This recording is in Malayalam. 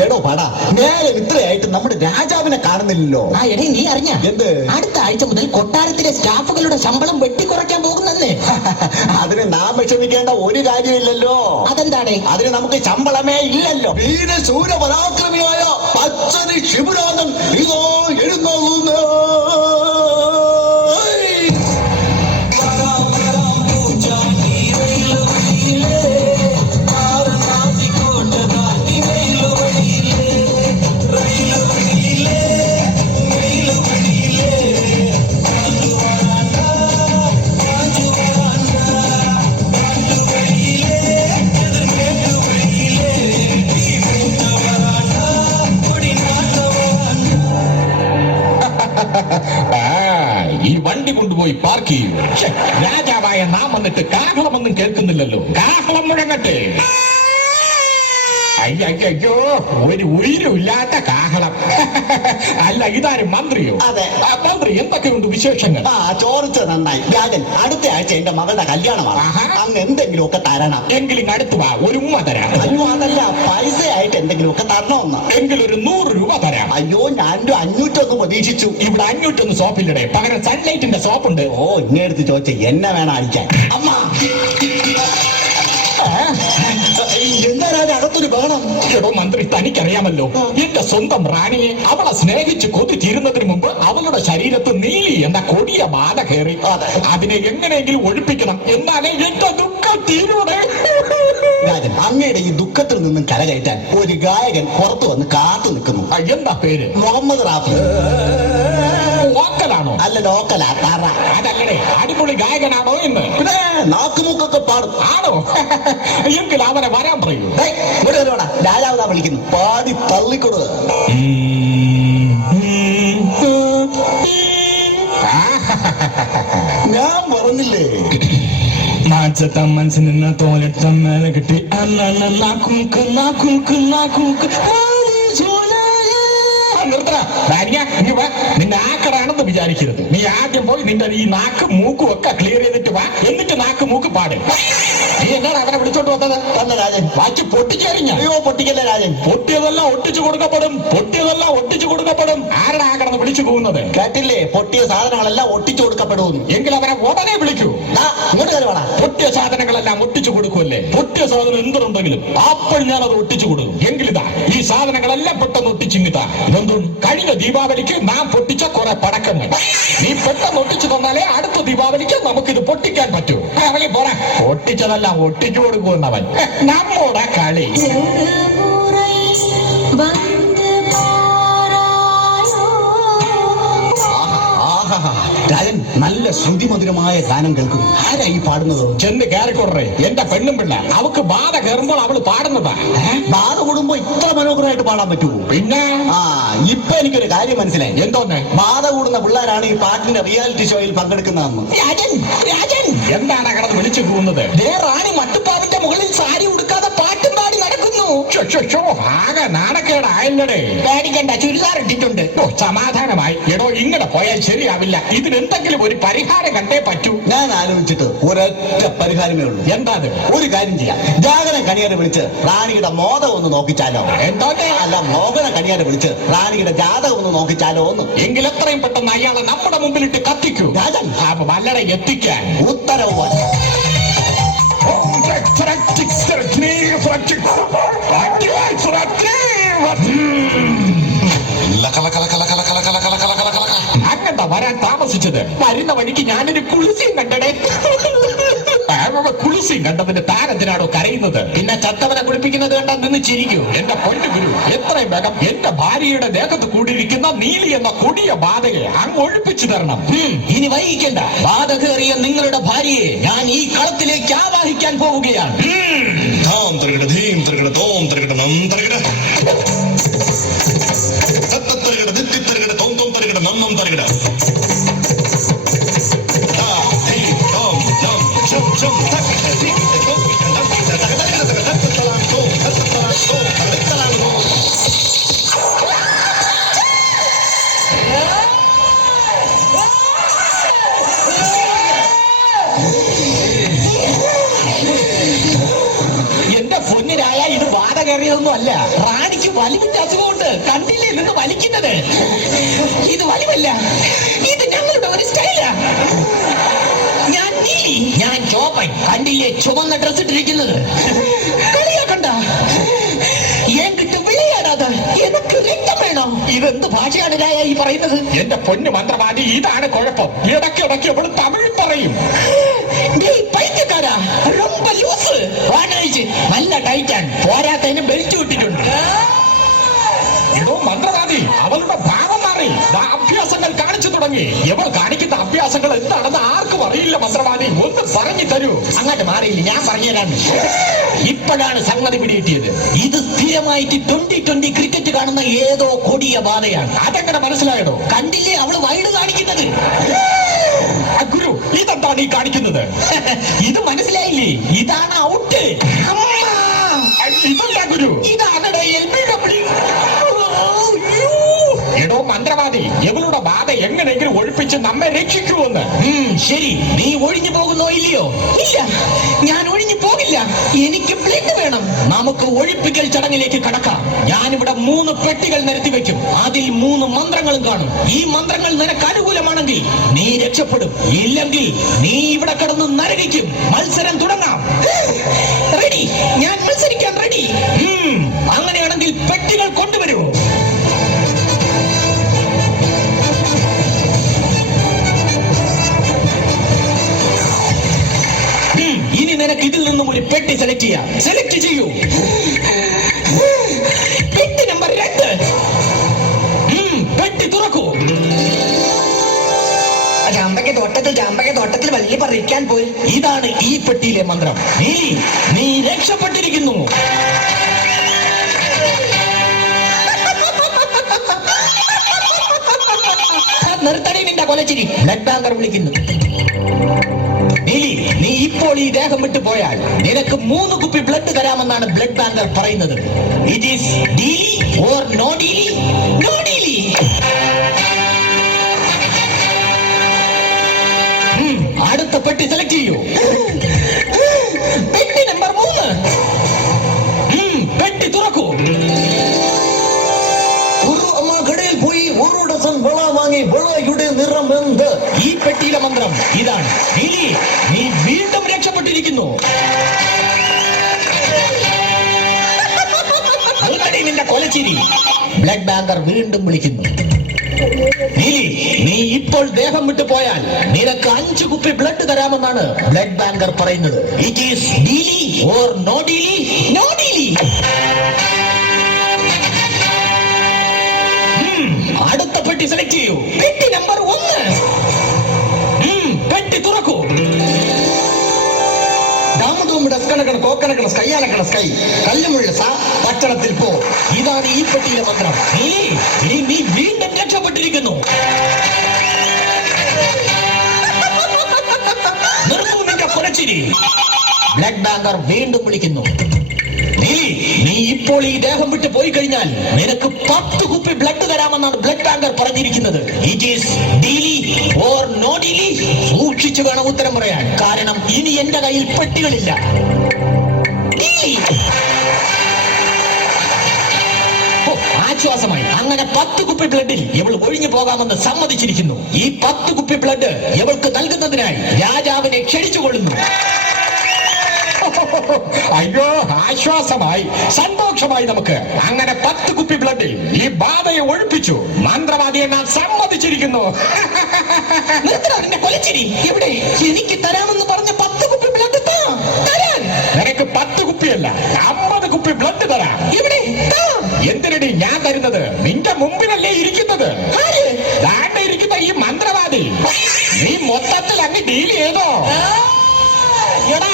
എടോ പടാ, നേരം ഇത്രയായിട്ട് നമ്മുടെ രാജാവിനെ കാണുന്നില്ലല്ലോ. ആ എടേ, നീ അറിഞ്ഞ എന്ത്? അടുത്ത ആഴ്ച മുതൽ കൊട്ടാരത്തിലെ സ്റ്റാഫുകളുടെ ശമ്പളം വെട്ടിക്കുറയ്ക്കാൻ പോകുന്നേ. അതിന് നാം വിഷമിക്കേണ്ട ഒരു കാര്യമില്ലല്ലോ. അതെന്താടേ? അതിന് നമുക്ക് ശമ്പളമേ ഇല്ലല്ലോ. വീരശൂര പരാക്രമിയായ പച്ചനി ശിവരാജൻ ഇതോ എഴുന്നള്ളുന്നു. ഈ വണ്ടി കൊണ്ടുപോയി പാർക്ക് ചെയ്യൂ. രാജാവായ നാം വന്നിട്ട് കാഹളമൊന്നും കേൾക്കുന്നില്ലല്ലോ. കാഹളം മുഴങ്ങട്ടെ. അയ്യോ, ഒരു ഉയരമില്ലാത്ത കാഹളം. അല്ല, ഇതാരും മന്ത്രിയോ? അതെ. മന്ത്രി, എന്തൊക്കെയുണ്ട് വിശേഷങ്ങൾ? ചോദിച്ചത് നന്നായി. രാജൻ, അടുത്ത ആഴ്ച എന്റെ മകളുടെ കല്യാണമാണ്. അങ്ങ് എന്തെങ്കിലുമൊക്കെ തരണം. എങ്കിലും അടുത്ത് വാ, ഒരു ഉമ്മ തരാം. അയ്യോ, അതല്ല, പൈസ ആയിട്ട് എന്തെങ്കിലുമൊക്കെ തരണമെന്ന്. എങ്കിലൊരു 100 രൂപ തരാം. അയ്യോ, ഞാനൊരു 500 പ്രതീക്ഷിച്ചു. ഇവിടെ 500 സോപ്പില്ലടേ, പകരം സൺലൈറ്റിന്റെ സോപ്പുണ്ട്. ഓ, ഇങ്ങെടുത്ത് ചോദിച്ച എന്നെ വേണം അടിക്കാൻ. അമ്മ, എന്താ രാജ അകത്തൊരു വേണം? എടോ മന്ത്രി, തനിക്കറിയാമല്ലോ, എന്റെ സ്വന്തം റാണിയെ അവളെ സ്നേഹിച്ച് കൊതിച്ചിരുന്നതിന് മുമ്പ് അവളുടെ ശരീരത്ത് നീലി എന്ന കൊടിയ ബാധ കയറി. അതിനെ എങ്ങനെയെങ്കിലും ഒഴിപ്പിക്കണം, എന്നാലേ എന്റെ ദുഃഖം തീരൂടെ. രാജൻ, അങ്ങയുടെ ഈ ദുഃഖത്തിൽ നിന്നും കരകയറ്റാൻ ഒരു ഗായകൻ പുറത്തു വന്ന് കാത്തു നിൽക്കുന്നു. എന്താ പേര്? മുഹമ്മദ് റാഫി. ലോക്കലാണോ? അല്ല, ലോക്കലാ. അതല്ലേ, അടിപൊളി ഗായകനാണോ എന്ന്? പിന്നെ നാക്കുമുക്കൊക്കെ പാടും. ആണോ? എങ്കിൽ അവനെ വരാൻ പറയൂ. രാജാവ് വിളിക്കുന്നു, പാടി തള്ളിക്കൊടു. ഞാൻ പറഞ്ഞില്ലേ, മാച്ചത്ത മനസ്സിന് തോലെടുത്ത മേലെ കിട്ടി. നാക്കുമുക്ക് നാക്കുമുക്ക് നാക്കുമുക്ക് നിന്റെ ആക്കടാണെന്ന് വിചാരിക്കരുത്. നീ ആദ്യം പോയി നിന്റെ ഈ നാക്ക് മൂക്കും ഒക്കെ ക്ലിയർ ചെയ്തിട്ട് വാ, എന്നിട്ട് നാക്ക് മൂക്ക് പാട്. നീ എന്നാണ് അവനെ വിളിച്ചോണ്ട് വന്നത്? തന്നെ രാജൻ. വാച്ച് പൊട്ടിച്ചറിഞ്ഞ? അയ്യോ, പൊട്ടിക്കല്ലേ രാജൻ. പൊട്ടിയതെല്ലാം ഒട്ടിച്ചു കൊടുക്കപ്പെടും, പൊട്ടിയതെല്ലാം ഒട്ടിച്ചു കൊടുക്കപ്പെടും. ആരുടെ ആക്കടന്ന് വിളിച്ചു പോകുന്നത്? കേട്ടില്ലേ, പൊട്ടിയ സാധനങ്ങളെല്ലാം ഒട്ടിച്ചു കൊടുക്കപ്പെടുന്നു. എങ്കിൽ അവനെ ഉടനെ വിളിക്കൂ. ഇങ്ങോട്ട് കരുവാടാ. പൊട്ടിയ സാധനങ്ങളെല്ലാം ഒട്ടിച്ചു കൊടുക്കുമല്ലേ? പൊട്ടിയ സാധനം എന്തുണ്ടെങ്കിലും അപ്പോൾ ഞാനത് ഒട്ടിച്ചു കൊടുക്കും. എങ്കിലിതാ, ഈ സാധനങ്ങളെല്ലാം പെട്ടെന്ന് ഒട്ടിച്ചിങ്ങിതാ. ഇതെന്തും കഴിഞ്ഞ ദീപാവലിക്ക് നാം പൊട്ടിച്ച കുറെ പടക്കങ്ങൾ നീ പെട്ടെന്ന് ഒട്ടിച്ചു തന്നാലേ അടുത്ത ദീപാവലിക്ക് നമുക്കിത് പൊട്ടിക്കാൻ പറ്റൂ. അവനെ പോരാ, പൊട്ടിച്ചതെല്ലാം ഒട്ടിച്ചു കൊടുക്കുന്നവൻ നമ്മോടെ കളി. രാജൻ, നല്ല ശ്രുതിമധുരമായ ഗാനം കേൾക്കുന്നു. ആരാ ഈ പാടുന്നത്? ചെന്ന് കയറിക്കൊടറേ, എന്റെ പെണ്ണും പിള്ള. അവക്ക് ബാധ കയറുമ്പോൾ അവള് പാടുന്നതാ. ബാധ കൂടുമ്പോ ഇത്ര മനോഹരമായിട്ട് പാടാൻ പറ്റുമോ? പിന്നെ ഇപ്പൊ എനിക്കൊരു കാര്യം മനസ്സിലായി. എന്തോന്ന്? ബാധ കൂടുന്ന പിള്ളേരാണ് ഈ പാട്ടിന്റെ റിയാലിറ്റി ഷോയിൽ പങ്കെടുക്കുന്നതെന്ന്. രാജൻ, രാജൻ, എന്താണ് കിടന്ന് വിളിച്ചു പോകുന്നത്? റാണി മട്ടുപ്പാവിന്റെ മുകളിൽ സാരി ഉടുക്കാതെ പാട്ടും പാടി നടക്കുന്നു. ആകെ നാണക്കേടായല്ലേ. പേടിക്കണ്ട, ചുരിദാർ ഇട്ടിട്ടുണ്ട്. സമാധാനമായി. എടോ, ഇങ്ങനെ പോയാൽ ശരിയാവില്ല. ഇതിനെന്തെങ്കിലും ഒരു പരിഹാരം കണ്ടേ പറ്റൂ. ഞാൻ ആലോചിച്ചിട്ട് ഒരൊറ്റ പരിഹാരമേ ഉള്ളൂ. എന്താ അത്? ഒരു കാര്യം ചെയ്യാം. ജാഗരം കണിയാരെ വിളിച്ച് റാണിയുടെ മോദം ഒന്ന് നോക്കിച്ചാലോ? എന്തോന്നെ? അല്ല, മോഹന കണിയാരെ വിളിച്ച് റാണിയുടെ ജാതകം ഒന്ന് നോക്കിച്ചാലോ ഒന്ന്. എങ്കിൽ എത്രയും പെട്ടെന്ന് അയാളെ നമ്മുടെ മുമ്പിലിട്ട് കത്തിക്കൂ. രാജൻ, അപ്പൊ വല്ലടെ എത്തിക്കാൻ ഉത്തരവ് പോലെ. അങ്ങണ്ട വരാൻ താമസിച്ചത്. വരുന്ന വഴിക്ക് ഞാനൊരു കുളിസിയും കണ്ടടേ. കുളിസിയും കണ്ടതിന്റെ താരത്തിനാണോ കരയുന്നത്? പിന്നെ ചത്തവനെ കുളിപ്പിക്കുന്നത് കണ്ടാൽ നിന്ന് ചിരിക്കൂ. എന്റെ പൊന്നു ഗുരു, എത്രയും വേഗം എന്റെ ഭാര്യയുടെ ദേഹത്ത് കൂടിയിരിക്കുന്ന നീലി എന്ന കൊടിയ ബാധയെ അങ്ങ് ഒഴിപ്പിച്ചു തരണം. ഇനി വൈകിക്കണ്ട. ബാധ കയറിയ നിങ്ങളുടെ ഭാര്യയെ ഞാൻ ഈ കളത്തിലേക്ക് ആവാഹിക്കാൻ പോവുകയാണ്. കയറിയതൊന്നും അല്ല. റാണിക്ക് വലിവിന്റെ അസുഖമുണ്ട്. കണ്ടില്ലേ നിന്ന് വലിക്കുന്നത്? ഇത് വലിവല്ല, ഇത് ഞങ്ങളുടെ ഒരു സ്റ്റൈലാ. ഞാൻ നീലി, ഞാൻ ചോപ്പൻ. കണ്ടില്ലേ ചുവന്ന ഡ്രസ് ഇട്ടിരിക്കുന്നത്? കളിയാക്കണ്ട, എങ്കിട്ട് വിളയാടാതെ എനക്ക് രക്തം വേണം. ഇതെന്ത് ഭാഷയാണ് രായ ഈ പറയുന്നത്? എന്റെ പൊന്നു മന്ത്രവാദി, ഇതാണ് കുഴപ്പം. ഇടയ്ക്കിടയ്ക്ക് അവള് തമിഴ് പറയും. പൈത്യക്കാരാ, ரொம்ப ലൂസ്. നല്ല ടൈറ്റാൻ, പോരാത്തതിന് ബെൽറ്റ് വിട്ടിട്ടുണ്ട്. ഇതോ മന്ത്രവാദി, അവളുടെ ഭാവം മാറി. അഭ്യാസങ്ങൾ കാണിച്ചു തുടങ്ങി. ഇവൾ കാണിക്കുന്ന അഭ്യാസങ്ങൾ എന്താണെന്ന് ആർക്കും അറിയില്ല. മന്ത്രവാദി, ഒന്ന് പറഞ്ഞു തരൂ. അങ്ങോട്ട് മാറിയില്ല, ഞാൻ പറഞ്ഞുതരാണ്. ഇപ്പോഴാണ് സംഗതി പിടികിട്ടിയത്. ഇത് സ്ഥിരമായിട്ട് 2020 ക്രിക്കറ്റ് കാണുന്ന ഏതോ കൊടിയ ബാധയാണ്. അതെങ്ങനെ മനസ്സിലായടോ? കണ്ടില്ലേ അവള് വൈഡ് കാണിക്കുന്നത്? ഗുരു, ഇതെന്താണ് ഈ കാണിക്കുന്നത്? ഇത് മനസ്സിലായില്ലേ? ഇതാണ് ഔട്ട്. ഇതെന്താ ഗുരു? ഇതാണ് LBW. എടോ മന്ത്രവാദി, ഇവളുടെ ബാധ എങ്ങനെയെങ്കിലും ഒഴിപ്പിച്ച് നമ്മെ രക്ഷിക്കുമെന്ന്. ശരി, നീ ഒഴിഞ്ഞു പോകുന്നോ ഇല്ലയോ? ഇല്ല, ഞാൻ ഒഴിഞ്ഞു പോകില്ല. എനിക്ക് ബ്ലഡ് വേണം. നമുക്ക് ഒഴിപ്പിക്കൽ ചടങ്ങിലേക്ക് കടക്കാം. ഞാനിവിടെ 3 പെട്ടികൾ നിരത്തി വെക്കും. അതിൽ 3 മന്ത്രങ്ങളും കാണും. ഈ മന്ത്രങ്ങൾ നിനക്ക് അനുകൂലമാണെങ്കിൽ നീ രക്ഷപ്പെടും, ഇല്ലെങ്കിൽ നീ ഇവിടെ കിടന്ന് നരകിക്കും. മത്സരം തുടങ്ങാം. റെഡി? ഞാൻ മത്സരിക്കാൻ റെഡി. അങ്ങനെയാണെങ്കിൽ പെട്ടികൾ കൊണ്ടുവരൂ. ഇനി നിനക്ക് ഇതിൽ നിന്നും ഒരു പെട്ടി സെലക്ട് ചെയ്യാം. സെലക്ട് ചെയ്യൂ. പെട്ടി നമ്പർ 2. പെട്ടി തുറക്കൂ. ചാമ്പക തോട്ടത്തിൽ വള്ളി പറിക്കാൻ പോയി. ഇതാണ് ഈ പെട്ടിയിലെ മന്ത്രം. നീ രക്ഷപ്പെട്ടിരിക്കുന്നു. നിർത്തണേ നിന്റെ കൊലച്ചിരി. ബ്ലഡ് ബാങ്കർ വിളിക്കുന്നു. നീ ഇപ്പോൾ ഈ ദേഹം വിട്ടു പോയാൽ നിനക്ക് 3 കുപ്പി ബ്ലഡ് തരാമെന്നാണ് ബ്ലഡ് ബാങ്കർ പറയുന്നത്. It is deal or no deal? No deal. അടുത്ത പെട്ടി സെലക്ട് ചെയ്യൂ. പെട്ടി നമ്പർ 3. പെട്ടി തുറക്കൂ. കടയിൽ പോയി 1 ഡസൻ വള വാങ്ങി. വളയുടെ നിറം എന്ത്? ഈ പെട്ടിയിലെ മന്ത്രം ഇതാണ്. നീ വീണ്ടും രക്ഷപ്പെട്ടിരിക്കുന്നു. നിന്റെ കൊലച്ചിരി. ബ്ലഡ് ബാങ്കർ വീണ്ടും വിളിക്കുന്നു. നീ ഇപ്പോൾ ദേഹം വിട്ടു പോയാൽ നിനക്ക് 5 കുപ്പി ബ്ലഡ് തരാമെന്നാണ് ബ്ലഡ് ബാങ്കർ പറയുന്നത്. It is deal or no deal? No deal. അടുത്ത പെട്ടി സെലക്ട് ചെയ്യൂ. പെട്ടി നമ്പർ 1. പെട്ടി തുറക്കൂ. കോക്കണക്കണ സ്കൈയാലക്കണ സ്കൈ കല്ലുമുള്ള പട്ടണത്തിൽ പോ. ഇതാണ് ഈ പെട്ടിയിലെ മന്ത്രം. നീ വീണ്ടും രക്ഷപ്പെട്ടിരിക്കുന്നു. നിർത്തൂ നിന്റെ കൊലച്ചിരി. ബ്ലഡ് ബാങ്കർ വീണ്ടും വിളിക്കുന്നു. നീ ഇപ്പോൾ ഈ ദേഹം വിട്ട് പോയി കഴിഞ്ഞാൽ നിനക്ക് 10 കുപ്പി ബ്ലഡ് തരാമെന്നാണ് ബ്ലഡ് ബാങ്കർ പറഞ്ഞിരിക്കുന്നത്. It is deal or no deal? സൂക്ഷിച്ചു വേണം ഉത്തരം പറയാൻ, കാരണം ഇനി എന്റെ കയ്യിൽ പെട്ടികളില്ല. ആശ്വാസമായി. അങ്ങനെ 10 കുപ്പി ബ്ലഡിൽ ഇവൾ ഒഴിഞ്ഞു പോകാമെന്ന് സമ്മതിച്ചിരിക്കുന്നു. ഈ 10 കുപ്പി ബ്ലഡ് ഇവൾക്ക് നൽകുന്നതിനായി രാജാവിനെ ക്ഷണിച്ചുകൊള്ളുന്നു. അയ്യോ, ആശ്വാസമായി, സന്തോഷമായി. നമുക്ക് അങ്ങനെ 10 കുപ്പി ബ്ലഡിൽ ഈ ബാധയെ ഒഴിപ്പിച്ചു. മന്ത്രവാദിയെ ഞാൻ സമ്മതിച്ചിരിക്കുന്നു. കൊലച്ചിരി. എവിടെ? എനിക്ക് തരാമെന്ന് പറഞ്ഞ 10 കുപ്പി ബ്ലഡ് തരാൻ. നിനക്ക് 10 കുപ്പിയല്ല, 50 കുപ്പി ബ്ലഡ് തരാം. എവിടെ? എന്തിനടി ഞാൻ തരുന്നത്? നിന്റെ മുമ്പിലല്ലേ ഇരിക്കുന്നത്. ദാണ്ടെ ഇരിക്കുന്ന ഈ മന്ത്രവാദി. നീ മൊത്തത്തിൽ അങ്ങ് ഡീൽ ചെയ്തോ? എടാ